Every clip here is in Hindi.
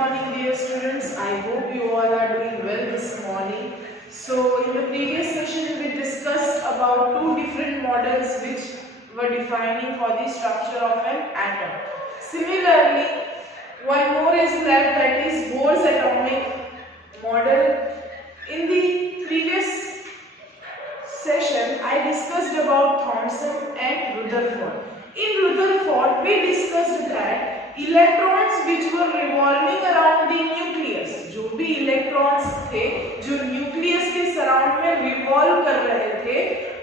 morning, dear students. I hope you all are doing well this morning. So, in the previous session, we discussed about two different models which were defining for the structure of an atom. Similarly, one more is left, that is Bohr's atomic model. In the previous session, I discussed about Thomson and Rutherford. In Rutherford, we discussed that electrons which were revolving around the nucleus, जो भी इलेक्ट्रॉन्स थे जो न्यूक्लियस के सराउंड में रिवॉल्व कर रहे थे,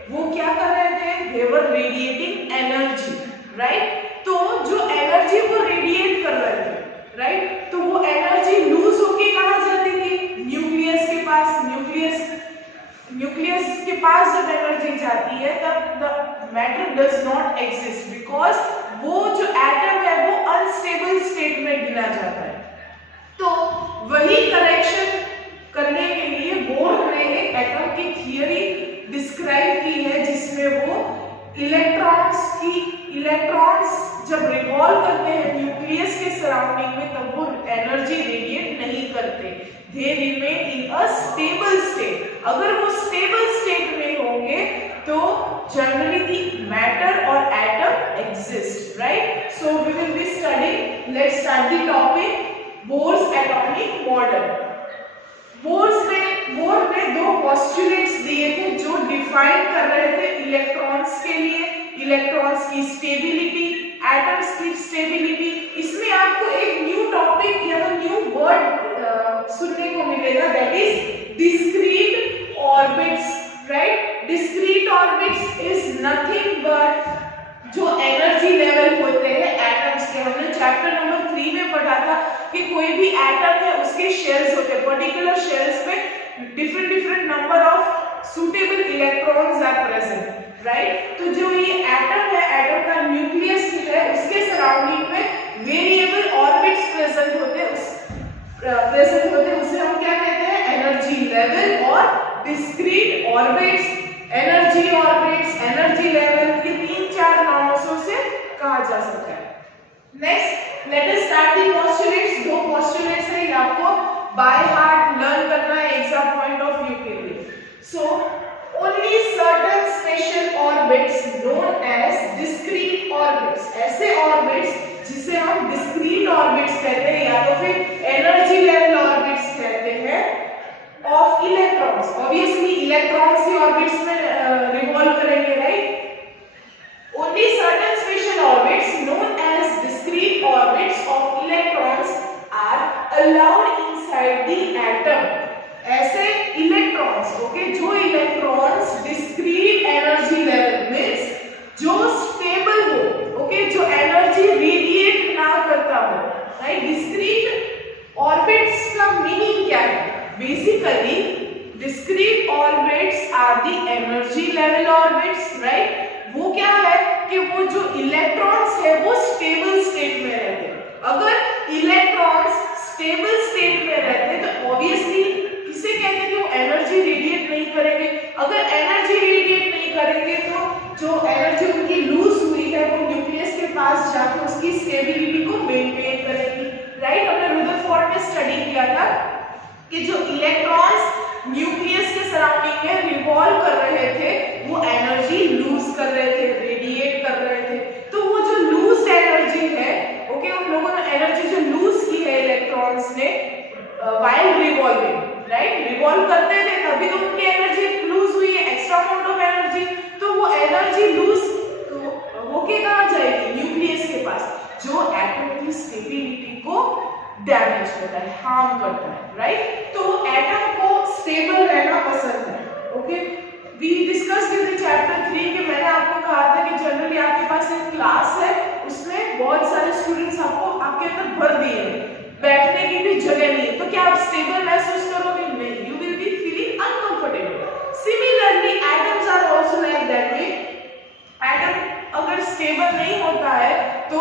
वो क्या कर रहे थे? they were radiating energy, right? तो जो एनर्जी वो रेडिएट कर रहे थे, राइट? तो वो एनर्जी लूज होके कहाँ जाती थी? न्यूक्लियस के पास। न्यूक्लियस के पास जब एनर्जी जाती है तब the matter does not exist, because वो जो एटम है वो अनस्टेबल स्टेट में गिना जाता है। तो वही करेक्शन करने के लिए बोर ने एक एटम की थियरी डिस्क्राइब की है जिसमें वो इलेक्ट्रॉन्स जब रिवॉल्व करते हैं न्यूक्लियस के सराउंडिंग में तब वो एनर्जी रेडिएट नहीं करते, they remain in a stable state. अगर वो स्टेबल स्टेट में होंगे तो जनरली दी मैटर और atom exist, right? So we will be studying, let's start the topic Bohr's atomic model. Bohr ने दो पोस्टुलेट्स दिए थे जो डिफाइन कर रहे थे इलेक्ट्रॉन्स के लिए इलेक्ट्रॉन्स की स्टेबिलिटी, एटम्स की स्टेबिलिटी। इसमें आपको एक न्यू टॉपिक या तो न्यू वर्ड सुनने को मिलेगा, that is discrete orbits, right? Discrete orbits is nothing but जो एनर्जी लेवल होते हैं एटम्स के। हमने चैप्टर नंबर 3 में पढ़ा था कि कोई भी एटम है उसके शेल्स होते हैं, पर्टिकुलर शेल्स में different number of suitable electrons are present, right? तो जो ये एटम है, एटम का न्यूक्लियस है, उसके सराउंडिंग में वेरिएबल ऑर्बिट्स प्रेजेंट होते हैं, उसे हम क्या कहते हैं? एनर्जी लेवल और discrete orbits. Energy orbits, energy level, ये 3-4 नामों से कहा जा सकता है। Next, let us start the postulates. दो पोस्टुलेट्स है, ये आपको बाय हार्ट लर्न करना है एग्जाम पॉइंट ऑफ व्यू के लिए। So only certain special orbits known as discrete orbits, ऐसे ऑर्बिट्स जिसे हम डिस्क्रीट ऑर्बिट्स कहते हैं या तो फिर एनर्जी लेवल ऑर्बिट्स कहते हैं, ऑफ इलेक्ट्रॉन्स। ऑब्वियसली इलेक्ट्रॉन्स ही ऑर्बिट्स में रिवॉल्व करेंगे, right? Only certain special orbits known as discrete orbits of electrons are allowed inside the atom. ऐसे इलेक्ट्रॉन्स, ओके, जो electrons discrete energy level means जो स्टेबल हो, ओके, जो एनर्जी रेडिएट ना करता हो, राइट? डिस्क्रीट ऑर्बिट्स का मीनिंग क्या है? Basically discrete orbits are the energy level orbits, right? वो क्या है कि वो जो इलेक्ट्रॉन्स है वो स्टेबल स्टेट में रहते हैं। अगर इलेक्ट्रॉन्स स्टेबल स्टेट में रहते हैं तो ऑब्वियसली किसे कहते हैं कि वो एनर्जी रेडिएट नहीं करेंगे। अगर एनर्जी रेडिएट नहीं करेंगे तो जो एनर्जी उनकी लूज हुई है वो न्यूक्लियस के पास जाकर उसकी स्टेबिलिटी को मेंटेन करेगी, राइट? हमने रुदरफोर्ड में स्टडी किया था कि जो इलेक्ट्रॉन्स न्यूक्लियस के सराउंडिंग में रिवॉल्व कर रहे थे वो एनर्जी लूज कर रहे थे, रेडिएट कर रहे थे। तो वो जो लूज एनर्जी है, ओके, उन लोगों ने एनर्जी जो लूज की है इलेक्ट्रॉन्स ने व्हाइल रिवॉल्विंग, राइट? रिवॉल्व करते थे तभी तो उनकी एनर्जी लूज हुई है, एक्स्ट्रा अमाउंट ऑफ एनर्जी। तो वो एनर्जी लूज होके कहाँ जाएगी? न्यूक्लियस के पास, जो एटम की स्टेबिलिटी को डैमेज करता है, हार्म करता है, राइट? तो एटम को स्टेबल रहना पसंद है, okay? We discussed in the chapter 3 कि मैंने आपको कहा था कि जनरली आपके पास एक क्लास है, उसमें बहुत सारे स्टूडेंट्स आपके अंदर भर दिए हैं, बैठने की भी जगह नहीं है, तो क्या आप स्टेबल महसूस करोगे? नहीं, you will be feeling uncomfortable. Similarly atoms are also like that way. Atom अगर स्टेबल नहीं होता है तो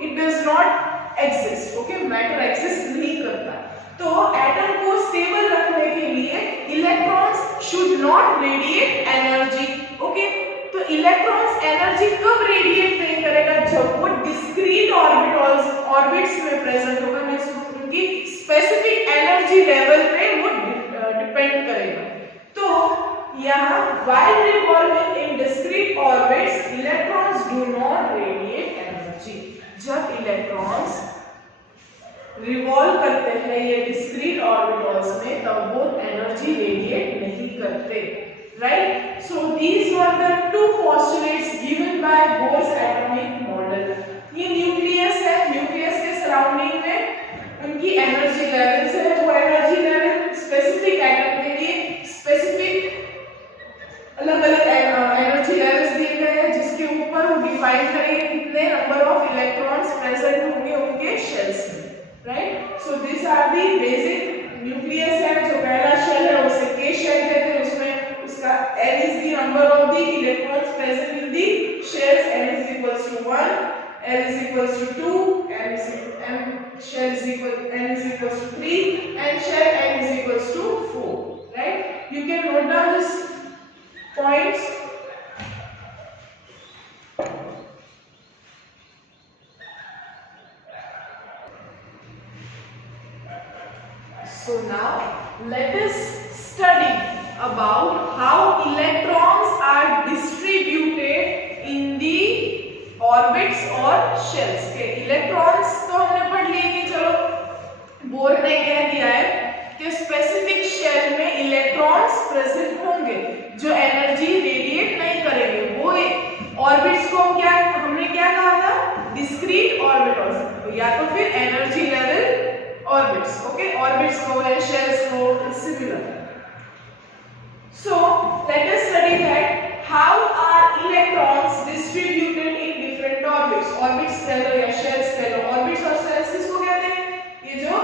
it does not exist, okay, matter exist नहीं करता। तो एटम को स्टेबल रखने के लिए electrons should not radiate energy, okay? तो इलेक्ट्रॉन्स एनर्जी कब रेडिएट नहीं करेगा? जब वो डिस्क्रीट ऑर्बिट्स में प्रेजेंट होगा, मींस उनकी जब इलेक्ट्रॉन्स रिवॉल्व करते हैं ये डिस्क्रीट ऑर्बिटल्स में तब वो एनर्जी रेडिएट नहीं करते, right? So these were the two postulates given by bourse atomic model. ये न्यूक्लियस है, न्यूक्लियस के सराउंडिंग में उनकी एनर्जी लेवल्स है। वो एनर्जी लेवल स्पेसिफिक एटम के लिए स्पेसिफिक अलग अलग एनर्जी लेवल्स दिए गए हैं जिसके ऊपर वो डिफाइन करेंगे कितने नंबर ऑफ इलेक्ट्रॉन्स प्रेजेंट होंगे उनके शेल्स में, right? So this are the basic nucleus है, जो पहला शेल है उसे के शेल कहते हैं, उसमें उसका n is the number of the electrons present in the shells, n is equals to 1, l is equals to 2, m shell is equals to 3, and shell n is equals to 4, right? You can note down this points. So now let us study about how electrons are distributed in the orbits और shells के। इलेक्ट्रॉन्स तो हमने पढ़ लिए कि चलो बोर ने कह दिया है कि स्पेसिफिक शेल में इलेक्ट्रॉन्स प्रेजेंट होंगे जो एनर्जी रेडिएट नहीं करेंगे। वो ऑर्बिट्स को हमने क्या कहा था? डिस्क्रीट ऑर्बिटल्स, या तो फिर energy level orbits, okay? Orbits को या शेल्स को similar. So let us study that how are electrons distributed in different orbits. Orbits कह लो या shells कह लो। Orbits और shells किसको कहते हैं? ये जो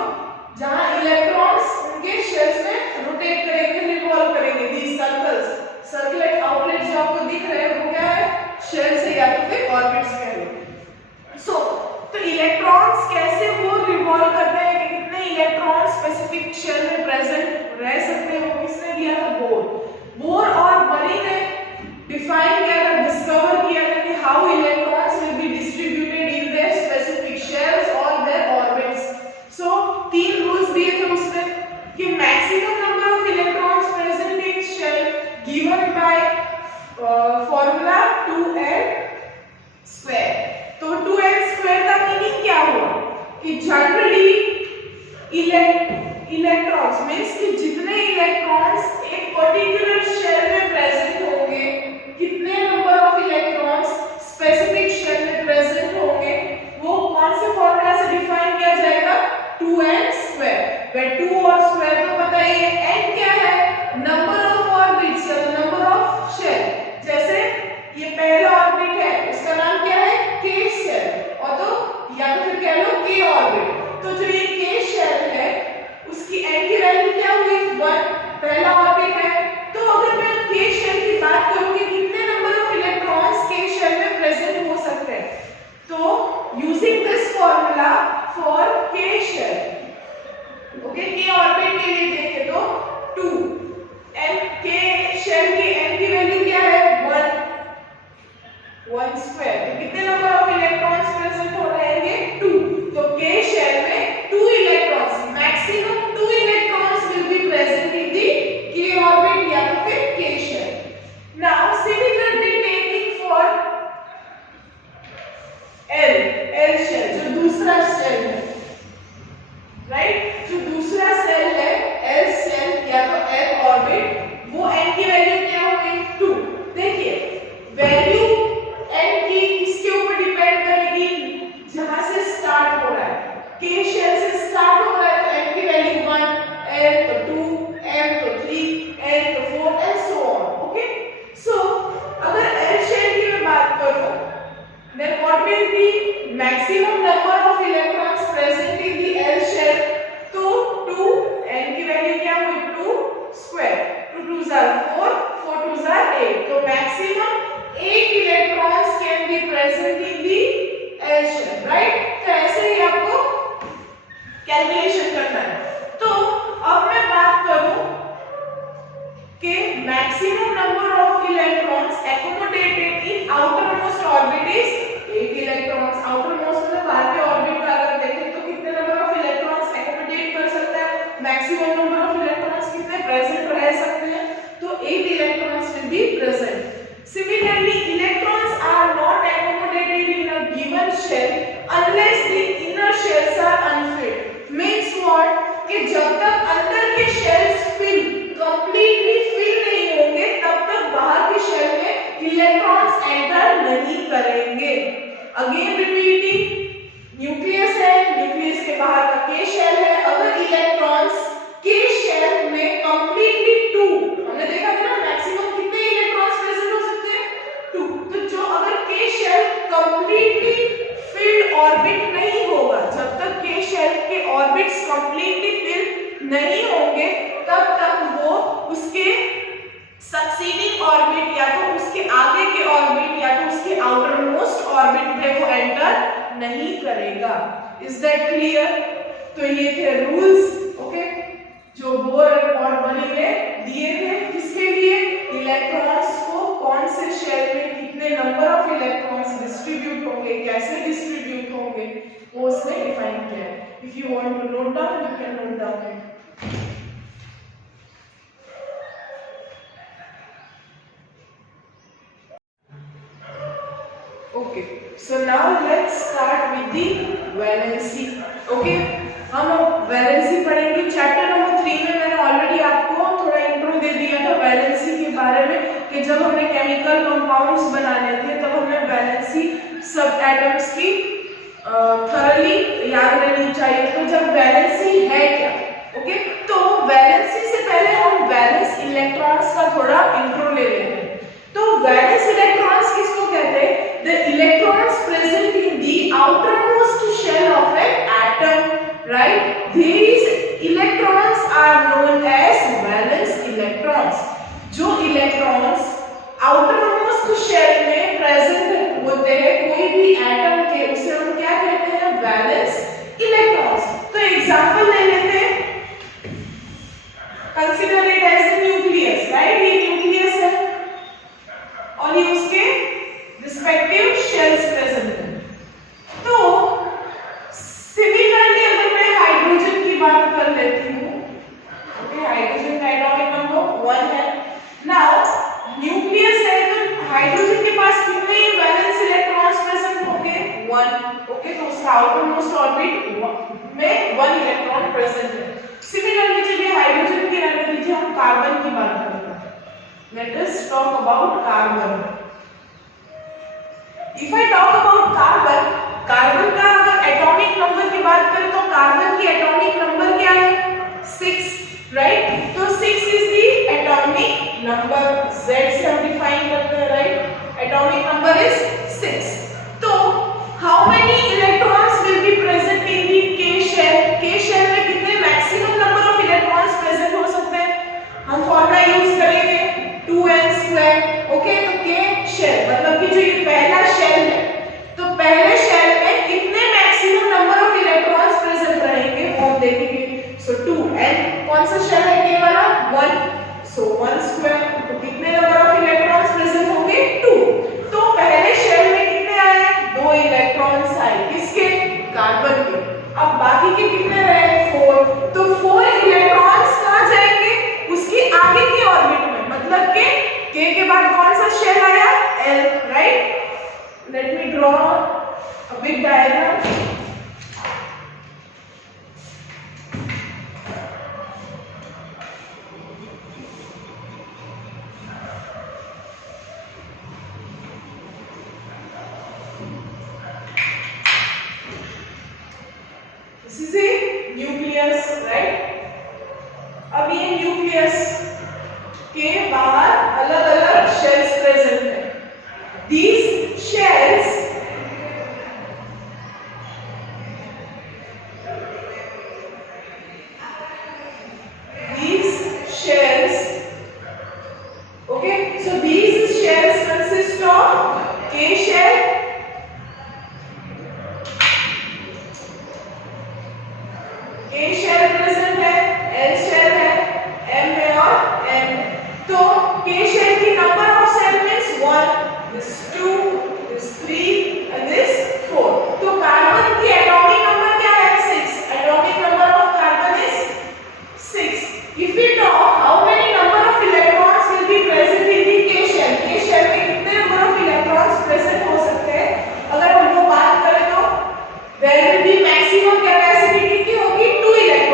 जहां इलेक्ट्रॉन्स उनके shells में रोटेट करेंगे, रिवॉल्व करेंगे। These circles, circular outlet जो आपको दिख रहे हैं वो क्या है? shells है या तो फिर orbits कह लो। So तो इलेक्ट्रॉन्स कैसे वो रिवॉल्व करते हैं कि कितने इलेक्ट्रॉन स्पेसिफिक शेल में प्रेजेंट रह सकते हैं, वो किसने दिया था? बोर और बरी ने डिफाइन किया था, डिस्कवर किया था कि how electrons will be distributed in their specific shells और देयर ऑर्बिट्स। सो तीन रूल्स दिए थे उसमें कि maximum number of electrons present in shell given by formula 2n square. तो 2n स्क्वायर का मीनिंग क्या हुआ कि जनरली इलेक्ट्रॉन्स मींस कि जितने इलेक्ट्रॉन्स एक पर्टिकुलर शेल में प्रेजेंट होंगे, कितने number of electrons specific shell में प्रेजेंट होंगे, वो कौन से फॉर्मूला से डिफाइन किया जाएगा? 2n square. वे 2 और स्क्वायर तो पता ही है, n क्या है? नंबर ऑफ ऑर्बिट्स या नंबर ऑफ शेल। जैसे ये पहला ऑर्बिट है, उसका नाम क्या है? k शेल, और तो या तो फिर कह लो k ऑर्बिट। तो जो ये k शेल है उसकी n की वैल्यू क्या हुई? 1, पहला ऑर्बिट है। तो अगर मैं k शेल की बात करूं कि कितने number of electrons k shell में प्रेजेंट हो सकते हैं, तो using this formula for k shell, okay, k orbit के लिए देखें तो 2, n k शेल की n की वैल्यू क्या है? 1 स्क्वायर। तो कितने नंबर ऑफ इलेक्ट्रॉन्स प्रेजेंट हो रहेंगे? 2। तो k शेल में 2 electrons, maximum 2 electrons will be present in the k orbit या तो फिर k shell. Now similarly taking for l shell, जो दूसरा शेल है, राइट? जो दूसरा शेल है l शेल या तो l ऑर्बिट, वो n की वैल्यू क्या होगी? 2। देखिए वैल्यू n की किसके ऊपर डिपेंड करेगी? जहां से स्टार्ट हो रहा है, k शेल से स्टार्ट हो रहा है तो n की वैल्यू 1, l तो 2, m तो 3, n तो 4 एंड सो ऑन, ओके? सो अगर l शेल की मैं बात करूं, then what will be maximum number of electrons present in the l shell? तो 2, n की वैल्यू क्या हुई? 2 square, 2 2s are 4, 4 2s are 8। तो maximum 8 electrons can be present in the l shell, right? तो ऐसे ही आपको कैलकुलेशन करना है। तो अब मैं बात करूं कि maximum number of electrons accommodated in outermost orbit is 8 electrons. Outermost मतलब बाहर के ऑर्बिट का अगर देखें तो कितने नंबर ऑफ इलेक्ट्रॉन्स accomodate कर सकता है? मैक्सिमम नंबर ऑफ इलेक्ट्रॉन्स कितने प्रेजेंट रह सकते हैं? तो अगेन रिपीटिंग, न्यूक्लियस है, न्यूक्लियस के बाहर का के शेल है। अगर इलेक्ट्रॉन्स के शेल में कंप्लीटली 2, हमने देखा था ना मैक्सिमम कितने इलेक्ट्रॉन्स प्रेजेंट हो सकते हैं 2, तो जो अगर के शेल कंप्लीटली फिल्ड ऑर्बिट नहीं होगा, जब तक के शेल के ऑर्बिट्स कंप्लीटली फिल नहीं होंगे तब तक वो उसके सक्सीडिंग ऑर्बिट या तो उसके आगे के ऑर्बिट या तो उसके आउटर मोस्ट ऑर्बिट में वो एंटर नहीं करेगा। Is that clear? तो ये थे रूल्स, ओके, जो बोर और बनी ने दिए थे। किसके लिए? इलेक्ट्रॉन्स को कौन से शेल में कितने नंबर ऑफ इलेक्ट्रॉन्स डिस्ट्रीब्यूट होंगे, कैसे डिस्ट्रीब्यूट होंगे, वो उसने डिफाइन किया है। If you want to note down you can note down it. Okay, so now let's start with the valency. Okay, हम वैलेंसी पढ़ेंगे। चैप्टर नंबर 3 में मैंने ऑलरेडी आपको थोड़ा इंट्रो दे दिया था वैलेंसी के बारे में कि जब हमने केमिकल कंपाउंड्स बनाने थे तब हमें वैलेंसी सब एटम्स की थरली याद रहनी चाहिए। तो जब वैलेंसी है क्या, ओके, तो वैलेंसी से पहले हम वैलेंस इलेक्ट्रॉन्स का थोड़ा इंट्रो ले लेते हैं। तो वैलेंस इलेक्ट्रॉन्स किसको कहते हैं? The electrons present in the outermost shell of an atom, right? These electrons are known as valence electrons. जो electrons outermost shell में present होते हैं कोई भी एटम के, उसे हम क्या कहते हैं? valence electrons. तो एग्जांपल ले लेते हैं। Consider it as a nucleus, right? ये न्यूक्लियस है और ये उसके रिस्पेक्टिव शेल्स प्रेजेंट है। तो सिमिलरली अगर मैं हाइड्रोजन की बात कर लेती हूँ, ओके, हाइड्रोजन का एटॉमिक नंबर 1 है। नाउ न्यूक्लियस है तो हाइड्रोजन के पास कितने वैलेंस इलेक्ट्रॉन्स प्रेजेंट होंगे? 1, ओके, तो उसका आउटर मोस्ट ऑर्बिट में 1 इलेक्ट्रॉन प्रेजेंट है। सिमिलरली चलिए हाइड्रोजन की रहने दीजिए, हम कार्बन की बात करते हैं। Let us talk about carbon. If I talk about carbon, carbon का अगर एटॉमिक नंबर की बात करें तो कार्बन की एटॉमिक नंबर क्या है? 6, राइट? तो 6 is the atomic number, Z से हम डिफाइन करते हैं, राइट? Atomic number is 6। तो how many electrons will be present in the K shell? K shell में कितने maximum number of electrons present हो सकते हैं? हम फॉर्मूला यूज करेंगे 2n², ओके। तो K शेल मतलब कि जो ये पहला शेल है, तो पहले शेल में कितने maximum number of electrons present रहेंगे वो हम देखेंगे। सो 2n कौन सा शेल है? K वाला 1, सो 1², तो कितने नंबर ऑफ इलेक्ट्रॉन्स प्रेजेंट होंगे? 2। तो पहले शेल में कितने आए? 2 इलेक्ट्रॉन्स आए, किसके? कार्बन के। अब बाकी के कितने रहे? 4। तो 4 इलेक्ट्रॉन्स कहां जाएंगे? उसकी आगे की ऑर्बिट में, मतलब कि K के बाद कौन सा शेल आया? L, right? Let me draw a big diagram. This is a nucleus, right? अब ये न्यूक्लियस के बाहर अलग-अलग शेल्स प्रेजेंट है। These shells okay, so these shells consist of K shell, K shell present है, L shell है, M है और N है। तो K shell की number of cell means 1, this 2, this 3 and this 4। तो कार्बन की एटॉमिक नंबर क्या है? 6। Atomic number of carbon is 6। If we talk how many number of electrons will be present in the K shell, K shell में कितने number of electrons present हो सकते हैं? अगर हम वो बात करें तो there will be maximum capacity कितनी होगी? 2 electrons।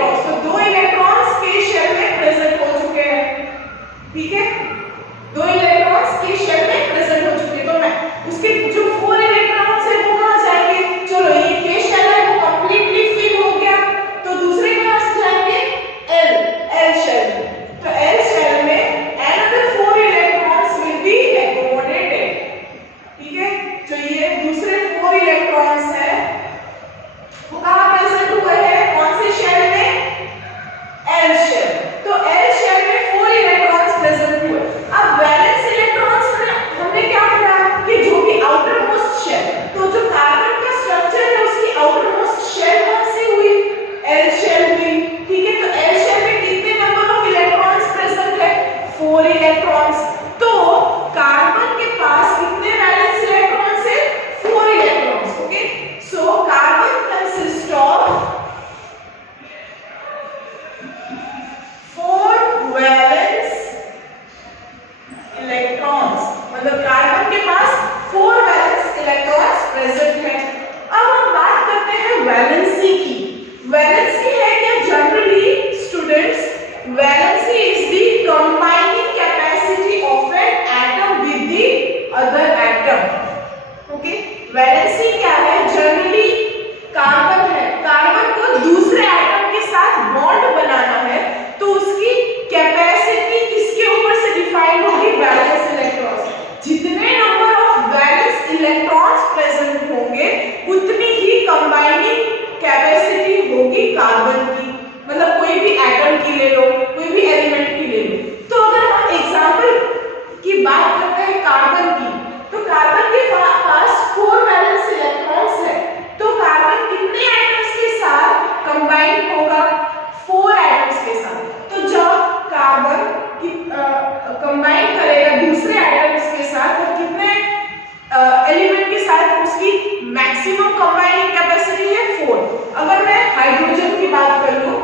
मैक्सिमम कंबाइनिंग कैपेसिटी है 4। अगर मैं हाइड्रोजन की बात कर लूं,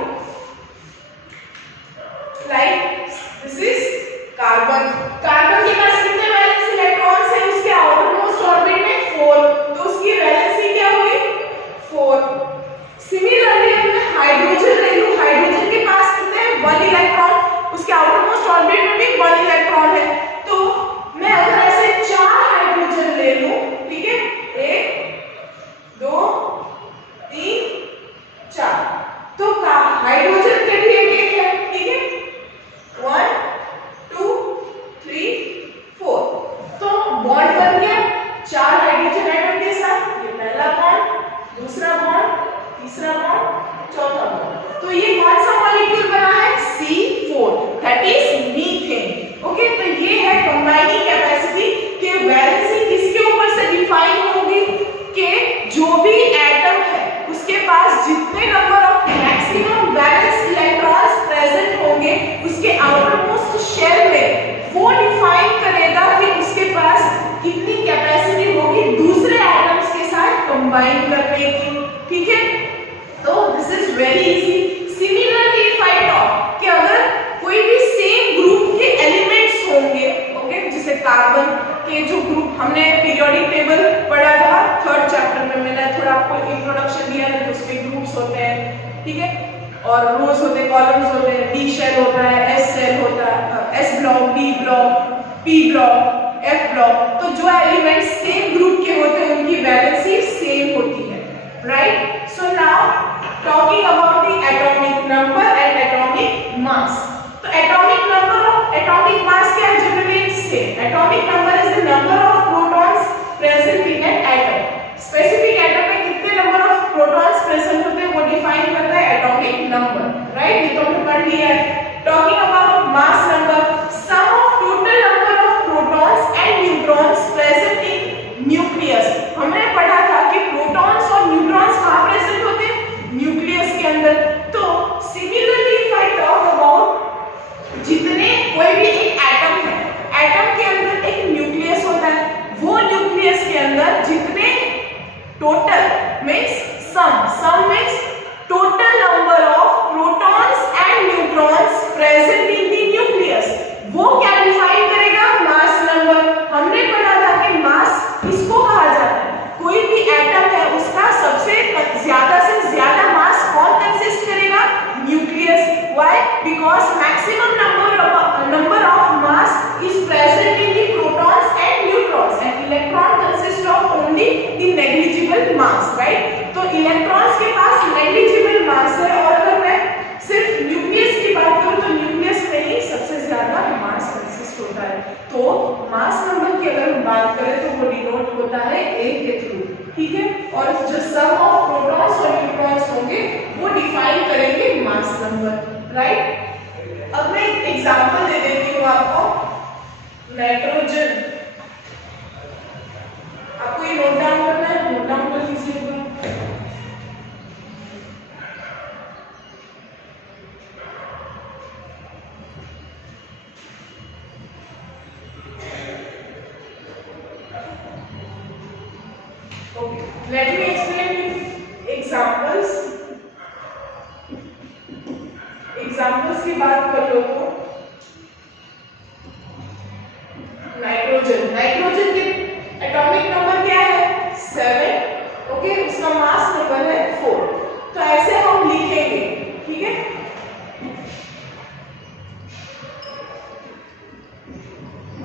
like this is carbon. Carbon के पास कितने वैलेंस इलेक्ट्रॉन्स हैं? उसके आउटर मोस्ट ऑर्बिट में 4, तो उसकी वैलेंसी क्या होगी? 4। सिमिलरली अगर मैं हाइड्रोजन ले लूं, हाइड्रोजन के पास कितने हैं? 1 इलेक्ट्रॉन, उसके आउटर मोस्ट ऑर्बिट में भी 1 इलेक्ट्रॉन है। तो मैं अगर ऐसे 4 हाइड्रोजन ले लूं, ठीक है, 1 2 3 4, तो हाइड्रोजन के भी एक है, ठीक है, 1 2 3 4। तो बॉन्ड बन गया 4 हाइड्रोजन एटम के साथ। ये पहला बॉन्ड, दूसरा बॉन्ड, तीसरा बॉन्ड, चौथा बॉन्ड। तो ये कौन सा मॉलिक्यूल बना है? C4, that is methane. Okay, तो ये है कंबाइनिंग कैपेसिटी के वैलेंसी किसके ऊपर से डिफाइन होगी कि जो भी एटम है उसके पास जितने number of maximum valence electrons present होंगे उसके आउटर मोस्ट शेल में, वो डिफाइन करेगा कि उसके पास कितनी कैपेसिटी होगी दूसरे एटम्स के साथ कंबाइन करने की। ठीक है, तो this is very easy. Similarly if I talk कि अगर कोई भी सेम ग्रुप के एलिमेंट्स होंगे, ओके, जैसे कार्बन के जो ग्रुप हमने पीरियोडिक टेबल पढ़ा था 3rd चैप्टर में, मैंने थोड़ा आपको इंट्रोडक्शन दिया है, उसके ग्रुप्स होते हैं, ठीक है, और रोज होते हैं, कॉलम्स होते हैं, डी शेल होता है, एस शेल होता है, S block, D block, P block, F block. तो जो एलिमेंट सेम ग्रुप के होते हैं उनकी वैलेंसी सेम होती है, right. So now talking about the atomic number and atomic mass. तो एटॉमिक नंबर और एटॉमिक मास क्या है? Generally same. Atomic number is the number of protons present in an atom. Specific atom में कितने नंबर ऑफ प्रोटॉन्स प्रेजेंट होते हैं वो डिफाइन करता है एटॉमिक नंबर, राइट। ये तो हमने पढ़ लिया है। Talking about mass number, sum of total number of protons and neutrons present in nucleus. हमने पढ़ा था कि प्रोटॉन्स और न्यूट्रॉन्स कहां प्रेजेंट होते हैं? न्यूक्लियस के अंदर। तो similarly if I talk about जितने कोई भी एक एटम है, एटम के अंदर एक न्यूक्लियस होता है, वो न्यूक्लियस के अंदर जितने total means sum means total number of protons and neutrons present in the nucleus, वो क्या डिफाइन करेगा? Mass number. हमने पढ़ा था कि मास किसको कहा जाता है? कोई भी एटम है उसका सबसे ज्यादा से ज्यादा मास कौन कंसिस्ट करेगा? Nucleus. Why? Because maximum number of mass is present in the protons and neutrons and electron consist of only the negligible mass, right. तो इलेक्ट्रॉन्स के पास नेग्लिजिबल मास है, और अगर मैं सिर्फ न्यूक्लियस की बात करूं तो न्यूक्लियस में ही सबसे ज्यादा मास कंसिस्ट होता है। तो मास नंबर की अगर हम बात करें तो वो डिनोट होता है A के थ्रू, ठीक है, और जो सम ऑफ प्रोटॉन्स और न्यूट्रॉन्स होंगे वो डिफाइन करेंगे मास नंबर, राइट। अब मैं एक एग्जांपल दे देती हूँ आपको। नाइट्रोजन, आपको ये नोट डाउन करना है, नोट डाउन कर लीजिएगा। Okay, let me explain you examples. Examples की बात कर लो तो नाइट्रोजन के एटॉमिक नंबर क्या है? 7, ओके, उसका मास नंबर है 4। तो ऐसे हम लिखेंगे, ठीक है।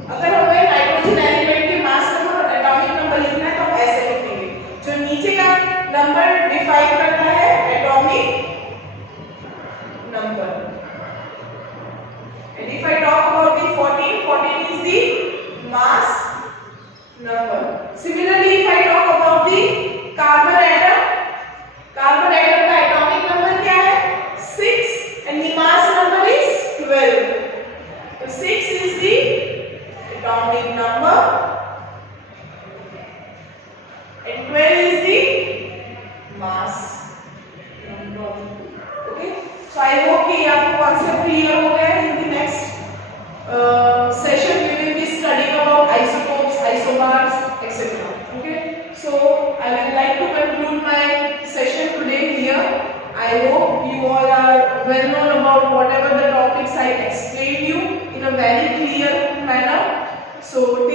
अगर हमें नाइट्रोजन एलिमेंट के मास नंबर और एटॉमिक नंबर लिखना है तो ऐसे लिखेंगे। जो नीचे का नंबर डिफाइन करता है atomic number, and if I talk about the 14 is the mass number. Similarly, if I talk about the carbon atom का atomic number क्या है? 6 and the mass number is 12. So 6 is the atomic number and 12 is the mass number. Okay. So I hope कि आपको concept clear हो गया है। In the next session we will be studying about isotopes, isobars, etc. Okay. So I would like to you all are well known about whatever the topics I explained you in a very clear manner. So